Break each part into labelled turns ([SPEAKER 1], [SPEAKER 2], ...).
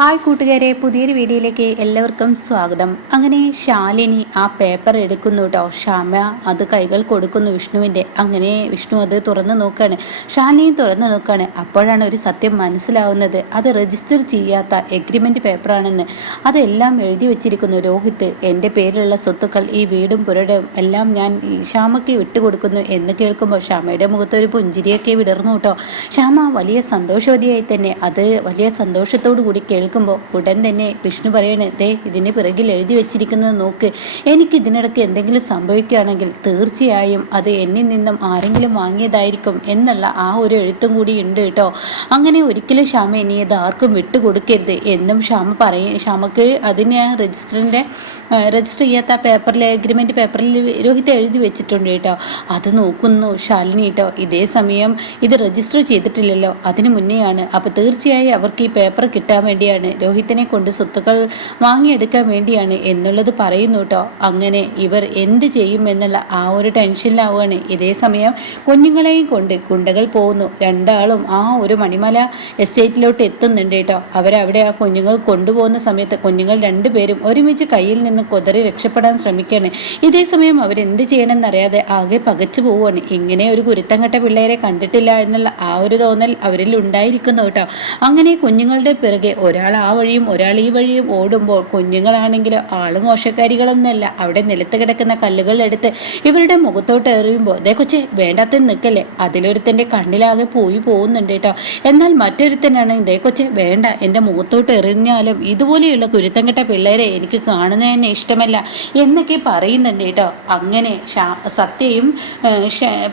[SPEAKER 1] Hi കൂട്ടുകാരെ പുതിയൊരു വീഡിയോയിലേക്ക് എല്ലാവർക്കും സ്വാഗതം. അങ്ങനെ ശാലിനി ആ പേപ്പർ എടുക്കുന്നു കേട്ടോ ശ്യാമ അത് കൈകൾ കൊടുക്കുന്നു വിഷ്ണുവിന്റെ. അങ്ങനെ വിഷ്ണു അത് തുറന്നു നോക്കുകയാണ് ശാലിനി തുറന്നു നോക്കുകയാണ് അപ്പോഴാണ് ഒരു സത്യം മനസ്സിലാവുന്നത്. അത് രജിസ്റ്റർ ചെയ്യാത്ത എഗ്രിമെന്റ് പേപ്പറാണെന്ന് അതെല്ലാം എഴുതി വെച്ചിരിക്കുന്നു രോഹിത് എന്റെ പേരിലുള്ള സ്വത്തുക്കൾ ഈ വീടും പുരടും എല്ലാം ഞാൻ ശ്യാമയ്ക്ക് വിട്ടുകൊടുക്കുന്നു എന്ന് കേൾക്കുമ്പോൾ ശ്യാമയുടെ മുഖത്ത് ഒരു പുഞ്ചിരിയൊക്കെ വിടർന്നു കേട്ടോ ശ്യാമ വലിയ സന്തോഷവതിയായി തന്നെ. അത് വലിയ സന്തോഷത്തോടു കൂടി കേൾക്കുമ്പോൾ ഉടൻ തന്നെ വിഷ്ണു പറയണേ ദേ ഇതിന് പിറകിൽ എഴുതി വെച്ചിരിക്കുന്നത് നോക്ക്. എനിക്ക് ഇതിനിടയ്ക്ക് എന്തെങ്കിലും സംഭവിക്കുകയാണെങ്കിൽ തീർച്ചയായും അത് എന്നിൽ നിന്നും ആരെങ്കിലും വാങ്ങിയതായിരിക്കും എന്നുള്ള ആ ഒരു എഴുത്തും കൂടി ഉണ്ട് കേട്ടോ. അങ്ങനെ ഒരിക്കലും ശ്യാമ ഇനി ഇത് ആർക്കും വിട്ടുകൊടുക്കരുത് എന്നും ശ്യാമ പറയ ശ്യാമക്ക് അതിന് രജിസ്റ്ററിന്റെ രജിസ്റ്റർ ചെയ്യാത്ത പേപ്പറിൽ എഗ്രിമെന്റ് പേപ്പറിൽ രോഹിത് എഴുതി വെച്ചിട്ടുണ്ട് കേട്ടോ. അത് നോക്കുന്നു ശാലിനി കേട്ടോ. ഇതേ സമയം ഇത് രജിസ്റ്റർ ചെയ്തിട്ടില്ലല്ലോ. അതിന് മുന്നെയാണ്. അപ്പോൾ തീർച്ചയായും അവർക്ക് ഈ പേപ്പർ കിട്ടാൻ വേണ്ടിയാണ് രോഹിത്തിനെ കൊണ്ട് സ്വത്തുക്കൾ വാങ്ങിയെടുക്കാൻ വേണ്ടിയാണ് എന്നുള്ളത് പറയുന്നു കേട്ടോ. അങ്ങനെ ഇവർ എന്ത് ചെയ്യും എന്നുള്ള ആ ഒരു ടെൻഷനിലാവുകയാണ്. ഇതേ സമയം കുഞ്ഞുങ്ങളെയും കൊണ്ട് കുണ്ടകൾ പോകുന്നു രണ്ടാളും ആ ഒരു മണിമല എസ്റ്റേറ്റിലോട്ട് എത്തുന്നുണ്ട് കേട്ടോ. അവരവിടെ ആ കുഞ്ഞുങ്ങൾ കൊണ്ടുപോകുന്ന സമയത്ത് കുഞ്ഞുങ്ങൾ രണ്ടുപേരും ഒരുമിച്ച് കയ്യിൽ നിന്ന് കൊതറി രക്ഷപ്പെടാൻ ശ്രമിക്കുകയാണ്. ഇതേ സമയം അവരെന്ത് ചെയ്യണമെന്നറിയാതെ ആകെ പകച്ചു പോവുകയാണ്. ഇങ്ങനെ ഒരു ഗുരുത്തം കെട്ട പിള്ളേരെ കണ്ടിട്ടില്ല എന്നുള്ള ആ ഒരു തോന്നൽ അവരിൽ ഉണ്ടായിരിക്കുന്നു കേട്ടോ. അങ്ങനെ കുഞ്ഞുങ്ങളുടെ പിറകെ ഒരാൾ ആ വഴിയും ഒരാൾ ഈ വഴിയും ഓടുമ്പോൾ കുഞ്ഞുങ്ങളാണെങ്കിൽ ആൾ മോശക്കാരികളൊന്നുമല്ല. അവിടെ നിലത്ത് കിടക്കുന്ന കല്ലുകൾ എടുത്ത് ഇവരുടെ മുഖത്തോട്ട് എറിയുമ്പോൾ അതേ കൊച്ചേ വേണ്ടാത്ത നിൽക്കല്ലേ? അതിലൊരുത്തന്റെ കണ്ണിലാകെ പോയി പോകുന്നുണ്ട് കേട്ടോ. എന്നാൽ മറ്റൊരുത്തനാണ് ഇതേ കൊച്ചേ വേണ്ട എന്റെ മുഖത്തോട്ട് എറിഞ്ഞാലും ഇതുപോലെയുള്ള കുരുത്തം കെട്ട പിള്ളേരെ എനിക്ക് കാണുന്നത് തന്നെ ഇഷ്ടമല്ല എന്നൊക്കെ പറയുന്നുണ്ട് കേട്ടോ. അങ്ങനെ സത്യയും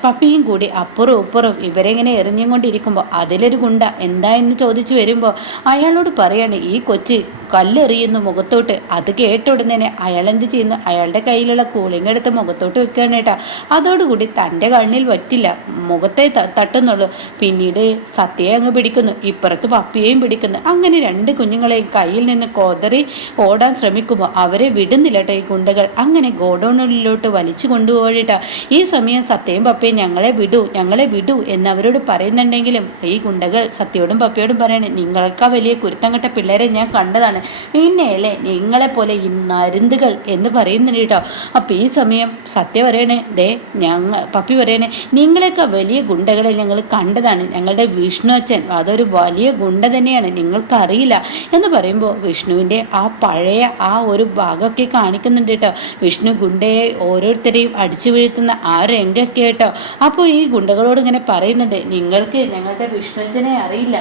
[SPEAKER 1] പപ്പിയും കൂടി അപ്പുറവും ഇപ്പുറവും ഇവരെങ്ങനെ എറിഞ്ഞും കൊണ്ടിരിക്കുമ്പോൾ അതിലൊരു ഗുണ്ട എന്താ എന്ന് ചോദിച്ചു വരുമ്പോൾ അയാളോട് പറയാണ് ഈ കൊച്ച് കല്ലെറിയുന്നു മുഖത്തോട്ട്. അത് കേട്ട ഉടനെ അയാൾ എന്ത് ചെയ്യുന്നു? അയാളുടെ കയ്യിലുള്ള കൂളിംഗ് എടുത്ത് മുഖത്തോട്ട് വെക്കുകയാണ് കേട്ടോ. അതോടുകൂടി തന്റെ കണ്ണിൽ പറ്റില്ല മുഖത്തെ തട്ടുന്നുള്ളൂ. പിന്നീട് സത്യയെ അങ്ങ് പിടിക്കുന്നു. ഇപ്പുറത്ത് പപ്പിയെയും പിടിക്കുന്നു. അങ്ങനെ രണ്ട് കുഞ്ഞുങ്ങളെയും കയ്യിൽ നിന്ന് കോതറി ഓടാൻ ശ്രമിക്കുമ്പോൾ അവരെ വിടുന്നില്ല കേട്ടോ ഈ ഗുണ്ടകൾ. അങ്ങനെ ഗോഡൗണിലോട്ട് വലിച്ചു കൊണ്ടുപോയിട്ടാ ഈ സമയം സത്യയും പപ്പയും ഞങ്ങളെ വിടൂ ഞങ്ങളെ വിടൂ എന്ന് അവരോട് പറയുന്നുണ്ടെങ്കിലും ഈ ഗുണ്ടകൾ സത്യയോടും പപ്പയോടും പറയണേ നിങ്ങൾക്കാ വലിയ കുരുത്തം കെട്ട പിള്ളേരെ ഞാൻ കണ്ടതാണ്. പിന്നെ അല്ലേ നിങ്ങളെപ്പോലെ ഈ നരുന്തുകൾ എന്ന് പറയുന്നുണ്ട് കേട്ടോ. അപ്പം ഈ സമയം സത്യ പറയണേ ദേ ഞങ്ങൾ പപ്പി പറയണേ നിങ്ങളെയൊക്കെ വലിയ ഗുണ്ടകളെ ഞങ്ങൾ കണ്ടതാണ്. ഞങ്ങളുടെ വിഷ്ണു അച്ഛൻ അതൊരു വലിയ ഗുണ്ട തന്നെയാണ് നിങ്ങൾക്കറിയില്ല. എന്ന് പറയുമ്പോൾ വിഷ്ണുവിന്റെ ആ പഴയ ആ ഒരു ഭാഗമൊക്കെ കാണിക്കുന്നുണ്ട് കേട്ടോ. വിഷ്ണു ഗുണ്ടയെ ഓരോരുത്തരെയും അടിച്ചു വീഴ്ത്തുന്ന ആ രംഗമൊക്കെ കേട്ടോ. അപ്പോൾ ഈ ഗുണ്ടകളോട് ഇങ്ങനെ പറയുന്നുണ്ട് നിങ്ങൾക്ക് ഞങ്ങളുടെ വിഷ്ണു അച്ഛനെ അറിയില്ല.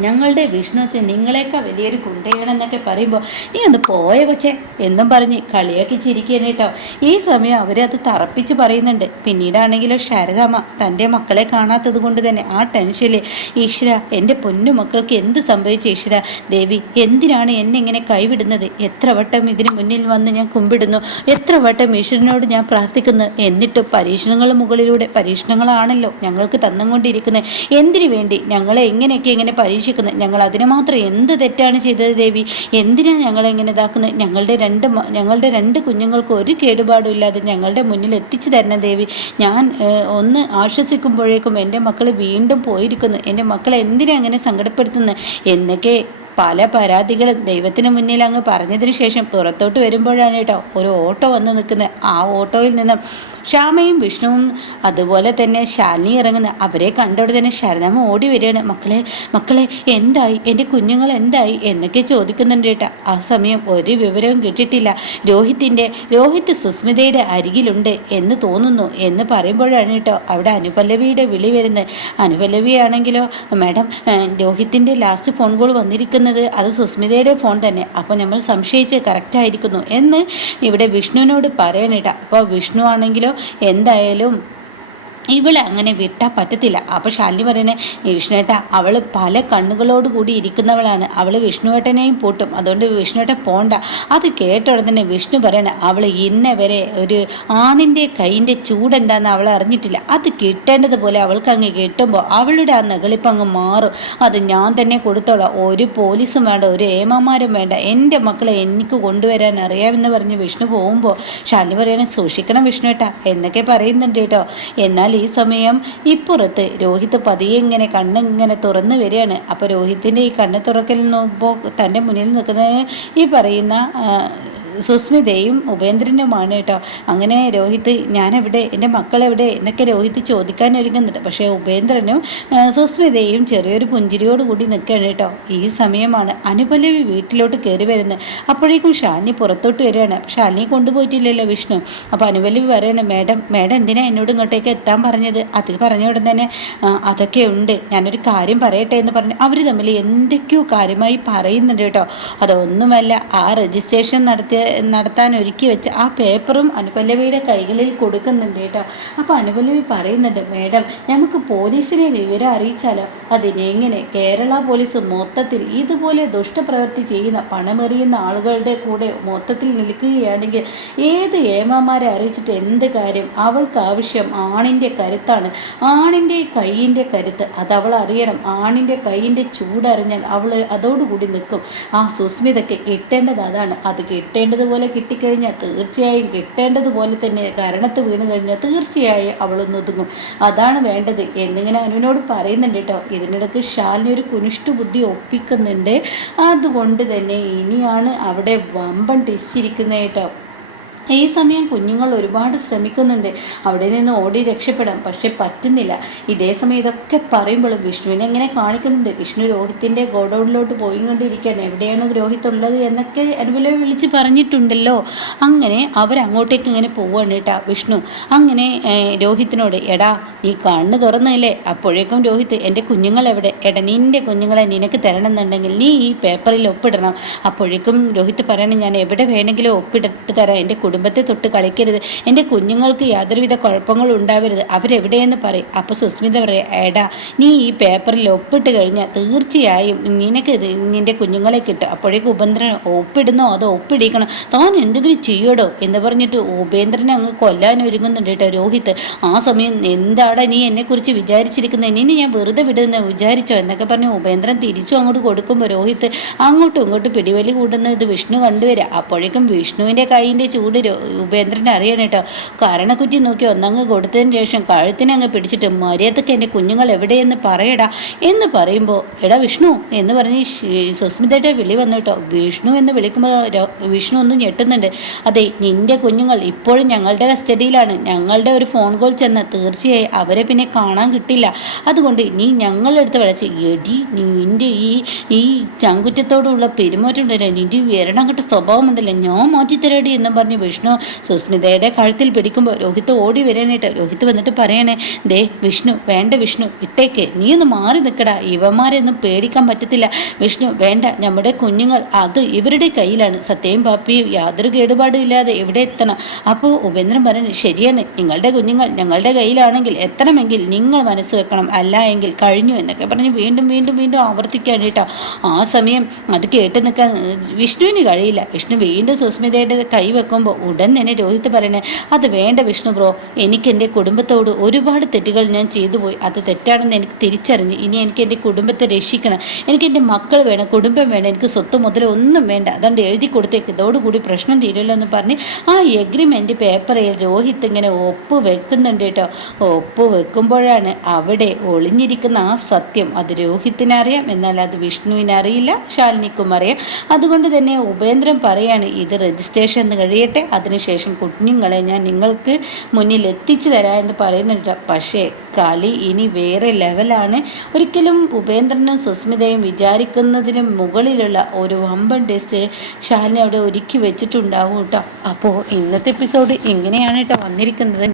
[SPEAKER 1] ഞങ്ങളുടെ വിഷ്ണു അച്ഛൻ നിങ്ങളെയൊക്കെ വലിയൊരു കുണ്ടയാണെന്നൊക്കെ പറയുമ്പോൾ നീ ഒന്ന് പോയ കൊച്ചെ എന്നും പറഞ്ഞ് കളിയാക്കി ചിരിക്കുകയാണ് കേട്ടോ. ഈ സമയം അവരത് തറപ്പിച്ച് പറയുന്നുണ്ട്. പിന്നീടാണെങ്കിലോ ശാരദാമ്മ തന്റെ മക്കളെ കാണാത്തത് കൊണ്ട് തന്നെ ആ ടെൻഷനിൽ ഈശ്വര എന്റെ പൊന്നു മക്കൾക്ക് എന്ത് സംഭവിച്ചു ഈശ്വര? ദേവി എന്തിനാണ് എന്നെ ഇങ്ങനെ കൈവിടുന്നത്? എത്ര വട്ടം ഇതിന് മുന്നിൽ വന്ന് ഞാൻ കുമ്പിടുന്നു? എത്ര വട്ടം ഈശ്വരനോട് ഞാൻ പ്രാർത്ഥിക്കുന്നു? എന്നിട്ട് പരീക്ഷണങ്ങൾ മുകളിലൂടെ പരീക്ഷണങ്ങളാണല്ലോ ഞങ്ങൾക്ക് തന്നുകൊണ്ടിരിക്കുന്നത്. എന്തിനു വേണ്ടി ഞങ്ങളെ എങ്ങനെയൊക്കെ ഇങ്ങനെ പരീക്ഷിക്കുന്നത് ഞങ്ങൾ അതിന് മാത്രം എന്ത് തെറ്റാണ് ചെയ്തത് ദേവി? എന്തിനാണ് ഞങ്ങളെ ഇങ്ങനെ ഇതാക്കുന്നത്? ഞങ്ങളുടെ രണ്ട് ഞങ്ങളുടെ രണ്ട് കുഞ്ഞുങ്ങൾക്ക് ഒരു കേടുപാടും ഇല്ലാതെ ഞങ്ങളുടെ മുന്നിൽ എത്തിച്ചു തരണം ദേവി. ഞാൻ ഒന്ന് ആശ്വസിക്കുമ്പോഴേക്കും എന്റെ മക്കൾ വീണ്ടും പോയിരിക്കുന്നു. എന്റെ മക്കളെ എന്തിനാ അങ്ങനെ സങ്കടപ്പെടുത്തുന്നത്? എന്നൊക്കെ പല പരാതികളും ദൈവത്തിന് മുന്നിൽ അങ്ങ് പറഞ്ഞതിന് ശേഷം പുറത്തോട്ട് വരുമ്പോഴാണ് കേട്ടോ ഒരു ഓട്ടോ വന്ന് നിൽക്കുന്നത്. ആ ഓട്ടോയിൽ നിന്നും ശ്യാമയും വിഷ്ണുവും അതുപോലെ തന്നെ ശാലിനി ഇറങ്ങുന്ന. അവരെ കണ്ടോടെ തന്നെ ശരണമ്മ ഓടി വരികയാണ്. മക്കളെ മക്കളെ എന്തായി? എന്റെ കുഞ്ഞുങ്ങൾ എന്തായി? എന്നൊക്കെ ചോദിക്കുന്നുണ്ട് കേട്ടോ. ആ സമയം ഒരു വിവരവും കിട്ടിയിട്ടില്ല. രോഹിത്തിന്റെ രോഹിത് സുസ്മിതയുടെ അരികിലുണ്ട് എന്ന് തോന്നുന്നു എന്ന് പറയുമ്പോഴാണ് കേട്ടോ അവിടെ അനുപല്ലവിയുടെ വിളി വരുന്നത്. അനുപല്ലവിയാണെങ്കിലോ മാഡം രോഹിത്തിന്റെ ലാസ്റ്റ് ഫോൺ കോൾ വന്നിരിക്കുന്നത് അത് സുസ്മിതയുടെ ഫോൺ തന്നെ. അപ്പോൾ നമ്മൾ സംശയിച്ച് കറക്റ്റ് ആയിരിക്കുന്നു എന്ന് ഇവിടെ വിഷ്ണുവിനോട് പറയാനിട്ട അപ്പോൾ വിഷ്ണു ആണെങ്കിലോ എന്തായാലും ഇവളെ അങ്ങനെ വിട്ടാൽ പറ്റത്തില്ല. അപ്പോൾ ശാലിനി പറയണേ വിഷ്ണുവേട്ട അവൾ പല കണ്ണുകളോട് കൂടി ഇരിക്കുന്നവളാണ്. അവൾ വിഷ്ണുവേട്ടനെയും പൂട്ടും. അതുകൊണ്ട് വിഷ്ണുവേട്ടൻ പോണ്ട. അത് കേട്ട ഉടനെ വിഷ്ണു പറയണ അവൾ ഇന്ന വരെ ഒരു ആണിന്റെ കൈയിന്റെ ചൂടെന്താന്ന് അവൾ അറിഞ്ഞിട്ടില്ല. അത് കിട്ടേണ്ടതുപോലെ അവൾക്ക് അങ്ങ് കിട്ടുമ്പോൾ അവളുടെ ആ നെകളിപ്പ് അങ്ങ് മാറും. അത് ഞാൻ തന്നെ കൊടുത്തോളാം. ഒരു പോലീസും വേണ്ട ഒരു ഏമാമാരും വേണ്ട. എന്റെ മക്കളെ എനിക്ക് കൊണ്ടുവരാൻ അറിയാമെന്ന് പറഞ്ഞ് വിഷ്ണു പോകുമ്പോൾ ശാലിനി പറയണേ സൂക്ഷിക്കണം വിഷ്ണുവേട്ട എന്നൊക്കെ പറയുന്നുണ്ട് കേട്ടോ. എന്നാൽ ഈ സമയം ഇപ്പുറത്ത് രോഹിത് പതിയെ ഇങ്ങനെ കണ്ണിങ്ങനെ തുറന്നു വരികയാണ്. അപ്പോൾ രോഹിത്തിന്റെ ഈ കണ്ണ് തുറക്കൽ നോക്കുമ്പോൾ തന്റെ മുന്നിൽ നിൽക്കുന്നത് ഈ പറയുന്ന സുസ്മിതയും ഉപേന്ദ്രനുമാണ് കേട്ടോ. അങ്ങനെ രോഹിത് ഞാനെവിടെ എന്റെ മക്കളെവിടെ എന്നൊക്കെ രോഹിത് ചോദിക്കാൻ ഒരുങ്ങുന്നുണ്ട് പക്ഷേ ഉപേന്ദ്രനും സുസ്മിതയും ചെറിയൊരു പുഞ്ചിരിയോട് കൂടി നിൽക്കുകയാണ് കേട്ടോ. ഈ സമയമാണ് അനുപല്ലവി വീട്ടിലോട്ട് കയറി വരുന്നത്. അപ്പോഴേക്കും ഷാനി പുറത്തോട്ട് വരികയാണ്. പക്ഷെ അനിയെ കൊണ്ടുപോയിട്ടില്ലല്ലോ വിഷ്ണു. അപ്പോൾ അനുപല്ലവി പറയാണ് മേഡം മേഡം എന്തിനാ എന്നോട് ഇങ്ങോട്ടേക്ക് എത്താൻ പറഞ്ഞത്? അത് പറഞ്ഞ ഉടൻ തന്നെ അതൊക്കെ ഉണ്ട്. ഞാനൊരു കാര്യം പറയട്ടെ എന്ന് പറഞ്ഞു. അവർ തമ്മിൽ എന്തൊക്കെയോ കാര്യമായി പറയുന്നുണ്ട് കേട്ടോ. അതൊന്നുമല്ല ആ രജിസ്ട്രേഷൻ നടത്തിയ നടത്താൻ ഒരുക്കി വെച്ച് ആ പേപ്പറും അനുപല്ലവിയുടെ കൈകളിൽ കൊടുക്കുന്നുണ്ട് കേട്ടോ. അപ്പോൾ അനുപല്ലവി പറയുന്നുണ്ട് മേഡം നമുക്ക് പോലീസിനെ വിവരം അറിയിച്ചാലോ? അതിനെങ്ങനെ? കേരള പോലീസ് മൊത്തത്തിൽ ഇതുപോലെ ദുഷ്ടപ്രവൃത്തി ചെയ്യുന്ന പണമെറിയുന്ന ആളുകളുടെ കൂടെ മൊത്തത്തിൽ നിൽക്കുകയാണെങ്കിൽ ഏത് ഏമാമാരെ അറിയിച്ചിട്ട് എന്ത് കാര്യം? അവൾക്ക് ആവശ്യം ആണിന്റെ കരുത്താണ്. ആണിന്റെ കൈയിന്റെ കരുത്ത് അത് അവൾ അറിയണം. ആണിന്റെ കൈയിന്റെ ചൂടറിഞ്ഞാൽ അവൾ അതോടുകൂടി നിൽക്കും. ആ സുസ്മിതയ്ക്ക് കിട്ടേണ്ടത് അതാണ്. അത് കിട്ടേണ്ടത് വേണ്ടതുപോലെ കിട്ടിക്കഴിഞ്ഞാൽ തീർച്ചയായും കിട്ടേണ്ടതുപോലെ തന്നെ കരണത്ത് വീണ് കഴിഞ്ഞാൽ തീർച്ചയായും അവളൊന്ന് ഒതുങ്ങും. അതാണ് വേണ്ടത്. എന്നിങ്ങനെ അനുവിനോട് പറയുന്നുണ്ട് കേട്ടോ ഇതിനിടയ്ക്ക് ഷാലിനി ഒരു കുനിഷ്ടുബുദ്ധി ഒപ്പിക്കുന്നുണ്ട്. അതുകൊണ്ട് തന്നെ ഇനിയാണ് അവിടെ വമ്പൻ ടിച്ചിരിക്കുന്നത് കേട്ടോ. ഈ സമയം കുഞ്ഞുങ്ങൾ ഒരുപാട് ശ്രമിക്കുന്നുണ്ട്. അവിടെ നിന്ന് ഓടി രക്ഷപ്പെടാം. പക്ഷെ പറ്റുന്നില്ല. ഇതേ സമയം ഇതൊക്കെ പറയുമ്പോഴും വിഷ്ണുവിനെ എങ്ങനെ കാണിക്കുന്നുണ്ട്. വിഷ്ണു രോഹിത്തിന്റെ ഗോഡൗണിലോട്ട് പോയി കൊണ്ടിരിക്കുകയാണ് എവിടെയാണ് രോഹിത് ഉള്ളത് എന്നൊക്കെ അനുപല വിളിച്ച് പറഞ്ഞിട്ടുണ്ടല്ലോ. അങ്ങനെ അവരങ്ങോട്ടേക്ക് ഇങ്ങനെ പോവുകയാണ് കേട്ടാ വിഷ്ണു. അങ്ങനെ രോഹിത്തിനോട് എടാ നീ കണ്ണ് തുറന്നില്ലേ അപ്പോഴേക്കും രോഹിത് എന്റെ കുഞ്ഞുങ്ങൾ എവിടെ? എടാ നിന്റെ കുഞ്ഞുങ്ങളെ നിനക്ക് തരണമെന്നുണ്ടെങ്കിൽ നീ ഈ പേപ്പറിൽ ഒപ്പിടണം. അപ്പോഴേക്കും രോഹിത് പറയണം ഞാൻ എവിടെ വേണമെങ്കിലും ഒപ്പിടത്ത് തരാം. എന്റെ കുടുംബത്തെ തൊട്ട് കളിക്കരുത്. എന്റെ കുഞ്ഞുങ്ങൾക്ക് യാതൊരുവിധ കുഴപ്പങ്ങളും ഉണ്ടാവരുത്. അവരെവിടെയെന്ന് പറയും. അപ്പോൾ സുസ്മിത പറയാം ഏടാ നീ ഈ പേപ്പറിൽ ഒപ്പിട്ട് കഴിഞ്ഞാൽ തീർച്ചയായും നിനക്ക് നിന്റെ കുഞ്ഞുങ്ങളെ കിട്ടും. അപ്പോഴേക്കും ഉപേന്ദ്രൻ ഒപ്പിടുന്നോ? അതോ ഒപ്പിടിക്കണോ? താൻ എന്തെങ്കിലും ചെയ്യടോ? എന്ന് പറഞ്ഞിട്ട് ഉപേന്ദ്രനെ അങ്ങ് കൊല്ലാൻ ഒരുങ്ങുന്നുണ്ട് കേട്ടോ രോഹിത്. ആ സമയം എന്താണ് നീ എന്നെക്കുറിച്ച് വിചാരിച്ചിരിക്കുന്നത് നിന്നെ ഞാൻ വെറുതെ വിടുന്ന വിചാരിച്ചോ? എന്നൊക്കെ പറഞ്ഞ് ഉപേന്ദ്രൻ തിരിച്ചു അങ്ങോട്ട് കൊടുക്കുമ്പോൾ രോഹിത് അങ്ങോട്ടും ഇങ്ങോട്ടും പിടിവലി കൂടുന്നത് വിഷ്ണു കണ്ടുവരിക അപ്പോഴേക്കും വിഷ്ണുവിന്റെ കൈയിന്റെ ചൂട് ഉപേന്ദ്രൻ അറിയണം കേട്ടോ. കാരണക്കുറ്റി നോക്കി ഒന്നങ്ങ് കൊടുത്തതിന് ശേഷം കഴുത്തിനങ്ങ് പിടിച്ചിട്ട് മര്യാദയ്ക്ക് എന്റെ കുഞ്ഞുങ്ങൾ എവിടെയെന്ന് പറയടാ എന്ന് പറയുമ്പോൾ എടാ വിഷ്ണു എന്ന് പറഞ്ഞ് സുസ്മിതയുടെ വിളി വന്നു കേട്ടോ. വിഷ്ണു എന്ന് വിളിക്കുമ്പോൾ വിഷ്ണു ഒന്നും ഞെട്ടുന്നുണ്ട്. അതെ നിന്റെ കുഞ്ഞുങ്ങൾ ഇപ്പോഴും ഞങ്ങളുടെ കസ്റ്റഡിയിലാണ്. ഞങ്ങളുടെ ഒരു ഫോൺ കോൾ ചെന്ന് തീർച്ചയായും അവരെ പിന്നെ കാണാൻ കിട്ടില്ല. അതുകൊണ്ട് നീ ഞങ്ങളെടുത്ത് വിളിച്ച് എടി നിന്റെ ഈ ഈ ചങ്കുറ്റത്തോടുള്ള പെരുമാറ്റം ഉണ്ടല്ലോ. നിന്റെ എരണം കെട്ട സ്വഭാവമുണ്ടല്ലോ ഞാൻ മാറ്റിത്തരടി എന്ന് പറഞ്ഞ് വിഷ്ണു സുസ്മിതയുടെ കഴുത്തിൽ പിടിക്കുമ്പോൾ രോഹിത്ത് ഓടി വരാനായിട്ട് രോഹിത്ത് വന്നിട്ട് പറയണേ ദേ വിഷ്ണു വേണ്ട വിഷ്ണു ഇട്ടേക്ക്. നീ ഒന്ന് മാറി നിൽക്കടാ. ഇവന്മാരെയൊന്നും പേടിക്കാൻ പറ്റത്തില്ല. വിഷ്ണു വേണ്ട നമ്മുടെ കുഞ്ഞുങ്ങൾ അത് ഇവരുടെ കയ്യിലാണ്. സത്യം പാപ്പിയും യാതൊരു കേടുപാടും ഇല്ലാതെ എവിടെ എത്തണം. അപ്പോൾ ഉപേന്ദ്രൻ പറഞ്ഞു ശരിയാണ്. നിങ്ങളുടെ കുഞ്ഞുങ്ങൾ ഞങ്ങളുടെ കയ്യിലാണെങ്കിൽ എത്തണമെങ്കിൽ നിങ്ങൾ മനസ്സ് വെക്കണം. അല്ല എങ്കിൽ കഴിഞ്ഞു. എന്നൊക്കെ പറഞ്ഞ് വീണ്ടും വീണ്ടും വീണ്ടും ആവർത്തിക്കാൻ കേട്ടോ. ആ സമയം അത് കേട്ട് നിൽക്കാൻ വിഷ്ണുവിന് കഴിയില്ല. വിഷ്ണു വീണ്ടും സുസ്മിതയുടെ കൈ വെക്കുമ്പോൾ ഉടൻ തന്നെ രോഹിത് പറയണേ അത് വേണ്ട വിഷ്ണു ബ്രോ എനിക്ക് എന്റെ കുടുംബത്തോട് ഒരുപാട് തെറ്റുകൾ ഞാൻ ചെയ്തു പോയി. അത് തെറ്റാണെന്ന് എനിക്ക് തിരിച്ചറിഞ്ഞ്. ഇനി എനിക്ക് എന്റെ കുടുംബത്തെ രക്ഷിക്കണം. എനിക്ക് എന്റെ മക്കൾ വേണം കുടുംബം വേണം എനിക്ക് സ്വത്ത് മുതൽ ഒന്നും വേണ്ട. അതുകൊണ്ട് എഴുതി കൊടുത്തേക്ക്. ഇതോടുകൂടി പ്രശ്നം തീരുമല്ലോ എന്ന് പറഞ്ഞ് ആ എഗ്രിമെന്റ് പേപ്പറിൽ രോഹിത് ഇങ്ങനെ ഒപ്പ് വെക്കുന്നുണ്ട് കേട്ടോ. ഒപ്പ് വെക്കുമ്പോഴാണ് അവിടെ ഒളിഞ്ഞിരിക്കുന്ന ആ സത്യം. അത് രോഹിത്തിനറിയാം എന്നാൽ അത് വിഷ്ണുവിനറിയില്ല ശാലിനിക്കും അറിയാം അതുകൊണ്ട് തന്നെ ഉപേന്ദ്രൻ പറയാണ് ഇത് രജിസ്ട്രേഷൻ കഴിയട്ടെ. അതിനുശേഷം കുഞ്ഞുങ്ങളെ ഞാൻ നിങ്ങൾക്ക് മുന്നിൽ എത്തിച്ചു തരാം എന്ന് പറയുന്നുണ്ട്. പക്ഷേ കളി ഇനി വേറെ ലെവലാണ് ഒരിക്കലും ഉപേന്ദ്രനും സുസ്മിതയും വിചാരിക്കുന്നതിന് മുകളിലുള്ള ഒരു വമ്പൻ ടെസ്റ്റ് ഷാലിനെ അവിടെ ഒരുക്കി വെച്ചിട്ടുണ്ടാവും കേട്ടോ. അപ്പോൾ ഇന്നത്തെ എപ്പിസോഡ് ഇങ്ങനെയാണ് കേട്ടോ വന്നിരിക്കുന്നത്.